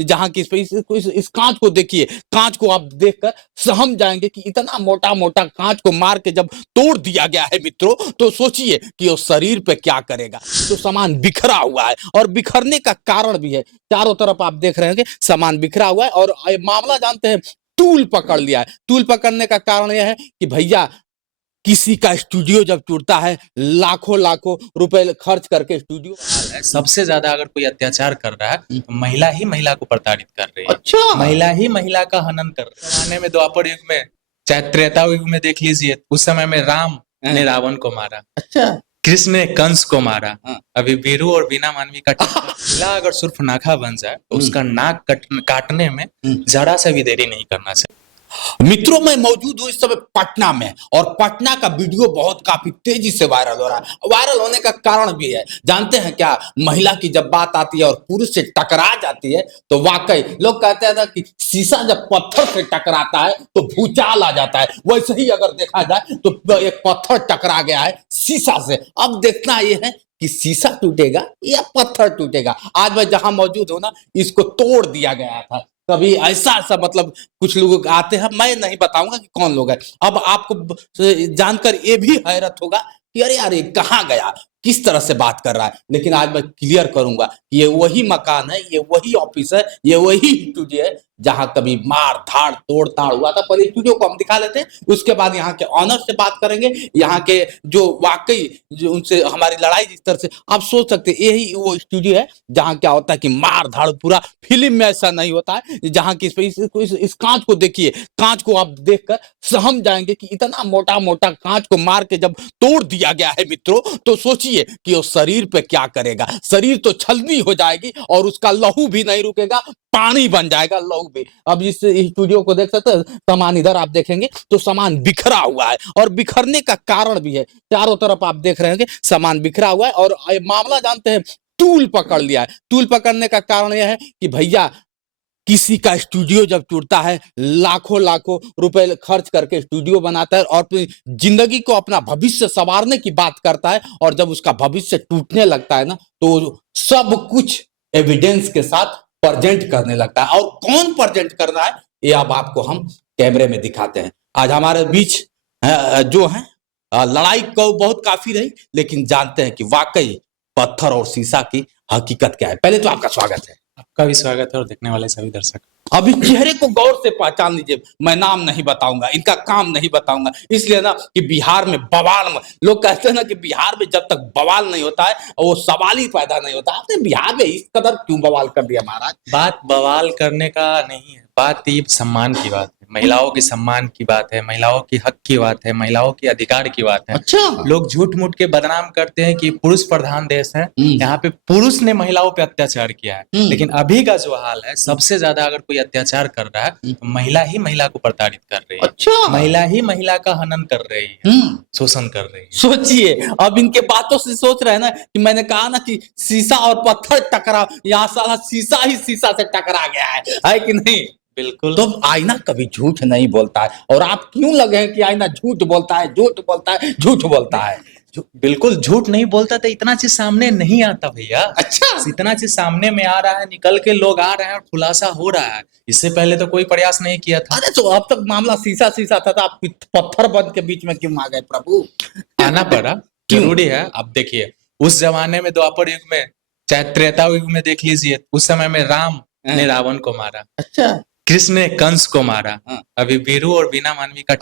जहां की इस कांच को देखिए, कांच को आप देखकर समझ जाएंगे कि इतना मोटा मोटा कांच को मार के जब तोड़ दिया गया है मित्रों, तो सोचिए कि वो शरीर पे क्या करेगा। तो सामान बिखरा हुआ है और बिखरने का कारण भी है। चारों तरफ आप देख रहे होंगे सामान बिखरा हुआ है और मामला जानते हैं, टूल पकड़ लिया है। टूल पकड़ने का कारण यह है कि भैया किसी का स्टूडियो जब टूटता है, लाखों लाखों रुपए खर्च करके स्टूडियो सबसे ज्यादा अगर कोई अत्याचार कर रहा है तो महिला ही महिला को प्रताड़ित कर रही है। अच्छा, महिला ही महिला का हनन कर रही है। जमाने में द्वापर युग में, चाहे त्रेता युग में देख लीजिए, उस समय में राम ने रावण को मारा, अच्छा, कृष्ण ने कंस को मारा। हाँ। अभी वीरू और बीना मानवी का महिला अगर सुर्फनाखा बन जाए तो उसका नाक काटने में जरा सा भी देरी नहीं करना चाहिए। मित्रों, मैं मौजूद हूं इस समय पटना में और पटना का वीडियो बहुत काफी तेजी से वायरल हो रहा है। वायरल होने का कारण भी है, जानते हैं क्या? महिला की जब बात आती है और पुरुष से टकरा जाती है तो वाकई लोग कहते हैं ना कि शीशा जब पत्थर से टकराता है तो भूचाल आ जाता है। वैसे ही अगर देखा जाए तो एक पत्थर टकरा गया है शीशा से। अब देखना यह है कि शीशा टूटेगा या पत्थर टूटेगा। आज मैं जहां मौजूद हूं ना, इसको तोड़ दिया गया था। कभी ऐसा ऐसा मतलब कुछ लोग आते हैं, मैं नहीं बताऊंगा कि कौन लोग है। अब आपको जानकर ये भी हैरत होगा कि अरे यार ये कहाँ गया, किस तरह से बात कर रहा है। लेकिन आज मैं क्लियर करूंगा कि ये वही मकान है, ये वही ऑफिस है, ये वही स्टूडियो है जहां कभी मार धाड़ तोड़ ताड़ हुआ था। पहले स्टूडियो को हम दिखा लेते हैं, उसके बाद यहाँ के ऑनर से बात करेंगे। यहाँ के जो वाकई जो उनसे हमारी लड़ाई जिस तरह से आप सोच सकते हैं, यही वो स्टूडियो है जहाँ क्या होता है कि मार धाड़ पूरा। फिल्म में ऐसा नहीं होता है, जहाँ की इस कांच को देखिए, कांच को आप देखकर समझ जाएंगे कि इतना मोटा मोटा कांच को मार के जब तोड़ दिया गया है मित्रों, तो सोचिए कि वो शरीर पे क्या करेगा। शरीर तो छलनी हो जाएगी और उसका लहू भी नहीं रुकेगा, पानी बन जाएगा लहू भी। अब इस स्टूडियो को देख सकते हैं, सामान इधर आप देखेंगे तो सामान बिखरा हुआ है और बिखरने का कारण भी है। चारों तरफ आप देख रहे होंगे सामान बिखरा हुआ है और मामला जानते हैं, टूल पकड़ लिया है। टूल पकड़ने का कारण यह है कि भैया किसी का स्टूडियो जब टूटता है, लाखों लाखों रुपए खर्च करके स्टूडियो बनाता है और अपनी जिंदगी को, अपना भविष्य संवारने की बात करता है, और जब उसका भविष्य टूटने लगता है ना, तो सब कुछ एविडेंस के साथ प्रेजेंट करने लगता है। और कौन प्रेजेंट कर रहा है ये अब आपको हम कैमरे में दिखाते हैं। आज हमारे बीच जो है लड़ाई को बहुत काफी रही, लेकिन जानते हैं कि वाकई पत्थर और शीशा की हकीकत क्या है। पहले तो आपका स्वागत है। आपका भी स्वागत है और देखने वाले सभी दर्शक। अभी चेहरे को गौर से पहचान लीजिए। मैं नाम नहीं बताऊंगा, इनका काम नहीं बताऊंगा, इसलिए ना कि बिहार में बवाल, लोग कहते हैं ना कि बिहार में जब तक बवाल नहीं होता है वो सवाल ही पैदा नहीं होता। आपने बिहार में इस कदर क्यों बवाल कर दिया महाराज? बात बवाल करने का नहीं है, बात ये सम्मान की बात है, महिलाओं के सम्मान की बात है, महिलाओं की हक की बात है, महिलाओं के अधिकार की बात है। अच्छा, लोग झूठ मूठ के बदनाम करते हैं कि पुरुष प्रधान देश है, यहाँ पे पुरुष ने महिलाओं पे अत्याचार किया है। लेकिन अभी का जो हाल है, सबसे ज्यादा अगर कोई अत्याचार कर रहा है तो महिला ही महिला को प्रताड़ित कर रही है। अच्छा, महिला ही महिला का हनन कर रही है, शोषण कर रही है। सोचिए, अब इनके बातों से सोच रहे हैं ना कि मैंने कहा ना कि शीशा और पत्थर टकरा, यहाँ साला शीशा ही शीशा से टकरा गया है कि नहीं? बिल्कुल। तो आईना कभी झूठ नहीं बोलता है, और आप क्यों लगे हैं कि आईना झूठ बोलता है, झूठ बोलता है, झूठ बोलता है? बिल्कुल झूठ नहीं बोलता तो इतना चीज सामने नहीं आता भैया। अच्छा, इतना चीज सामने में आ रहा है, निकल के लोग आ रहे हैं और खुलासा हो रहा है। इससे पहले तो कोई प्रयास नहीं किया था। अरे तो अब तक मामला शीशा शीशा था, तो आप पत्थर बन के बीच में क्यों आ गए प्रभु? आना पड़ा, जरूरी है। अब देखिए, उस जमाने में द्वापर युग में, चाहे त्रेता युग में देख लीजिए, उस समय में राम ने रावण को मारा। अच्छा, कृष्ण ने कंस को मारा। अभी वीरू और बीना मानवी का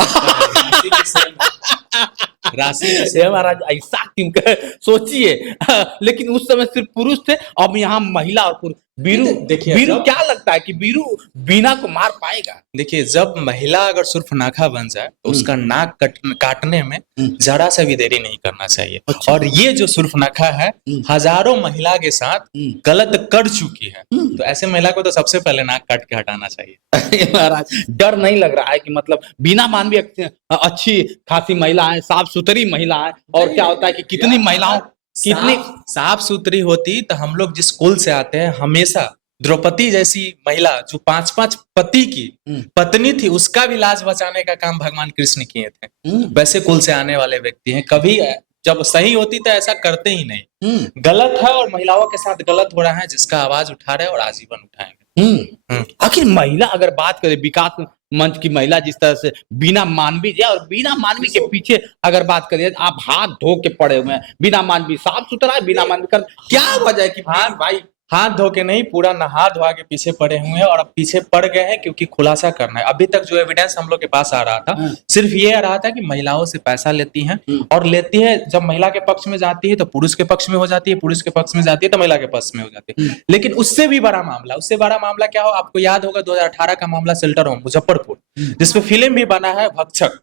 राशि महाराज ऐसा क्यों? सोचिए, लेकिन उस समय सिर्फ पुरुष थे, अब यहाँ महिला और पुरुष। बीरू देखिए, बीरू क्या लगता है कि बीरू बीना को मार पाएगा? देखिए, जब महिला अगर सुर्फनाखा बन जाए तो उसका नाक काटने में जरा सा भी देरी नहीं करना चाहिए। अच्छा। और ये जो सुर्फनाखा है हजारों महिला के साथ गलत कर चुकी है, तो ऐसे महिला को तो सबसे पहले नाक काट के हटाना चाहिए। महाराज, डर नहीं लग रहा है कि मतलब बीना मानवी अच्छी खासी महिला है, साफ सुथरी महिला है, और क्या होता है कि कितनी महिलाओं कितनी साफ सुथरी होती तो हम लोग जिस कुल से आते हैं, हमेशा द्रौपदी जैसी महिला जो 5-5 पति की पत्नी थी, उसका भी लाज बचाने का काम भगवान कृष्ण किए थे। वैसे कुल से आने वाले व्यक्ति हैं, कभी जब सही होती तो ऐसा करते ही नहीं। गलत है और महिलाओं के साथ गलत हो रहा है, जिसका आवाज उठा रहे हैं और आजीवन उठाएंगे। आखिर महिला अगर बात करें विकास मंच की महिला जिस तरह से बीना मानवी है, और बीना मानवी के पीछे अगर बात करें आप हाथ धो के पड़े हुए हैं, बीना मानवी साफ सुथरा है, बीना मानवी कर क्या वजह है कि हाँ भाई हाथ धो के नहीं, पूरा नहा धोआ के पीछे पड़े हुए हैं, और अब पीछे पड़ गए हैं क्योंकि खुलासा करना है। अभी तक जो एविडेंस हम लोग के पास आ रहा था सिर्फ ये आ रहा था कि महिलाओं से पैसा लेती हैं, और लेती है जब महिला के पक्ष में जाती है तो पुरुष के पक्ष में हो जाती है, पुरुष के पक्ष में जाती है तो महिला के पक्ष में हो जाती है। लेकिन उससे भी बड़ा मामला, उससे बड़ा मामला क्या हो, आपको याद होगा 2018 का मामला शेल्टर होम मुजफ्फरपुर, जिसपे फिल्म भी बना है भक्षक,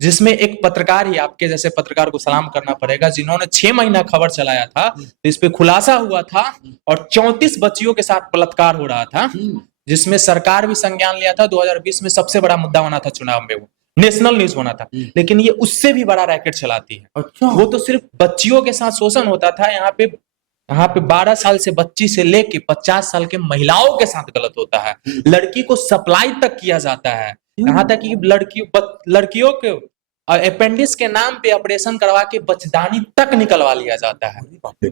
जिसमें एक पत्रकार ही, आपके जैसे पत्रकार को सलाम करना पड़ेगा, जिन्होंने 6 महीना खबर चलाया था, तो इस पे खुलासा हुआ था और 34 बच्चियों के साथ बलात्कार हो रहा था, जिसमें सरकार भी संज्ञान लिया था। 2020 में सबसे बड़ा मुद्दा बना था चुनाव में, वो नेशनल न्यूज बना था। लेकिन ये उससे भी बड़ा रैकेट चलाती है। अच्छा। वो तो सिर्फ बच्चियों के साथ शोषण होता था, यहाँ पे 12 साल से बच्ची से लेके 50 साल के महिलाओं के साथ गलत होता है। लड़की को सप्लाई तक किया जाता है, यहाँ तक कि लड़कियों के अपेंडिक्स के नाम पे ऑपरेशन करवा के बच्चेदानी तक निकलवा लिया जाता है।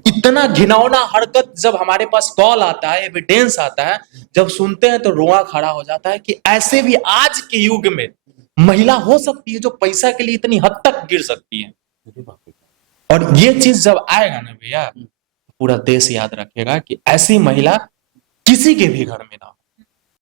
इतना घिनौना हरकत जब हमारे पास कॉल आता है, एविडेंस आता है, जब सुनते हैं तो रोआ खड़ा हो जाता है कि ऐसे भी आज के युग में महिला हो सकती है जो पैसा के लिए इतनी हद तक गिर सकती है। और ये चीज जब आएगा ना भैया, पूरा देश याद रखेगा कि ऐसी महिला किसी के भी घर में ना हो।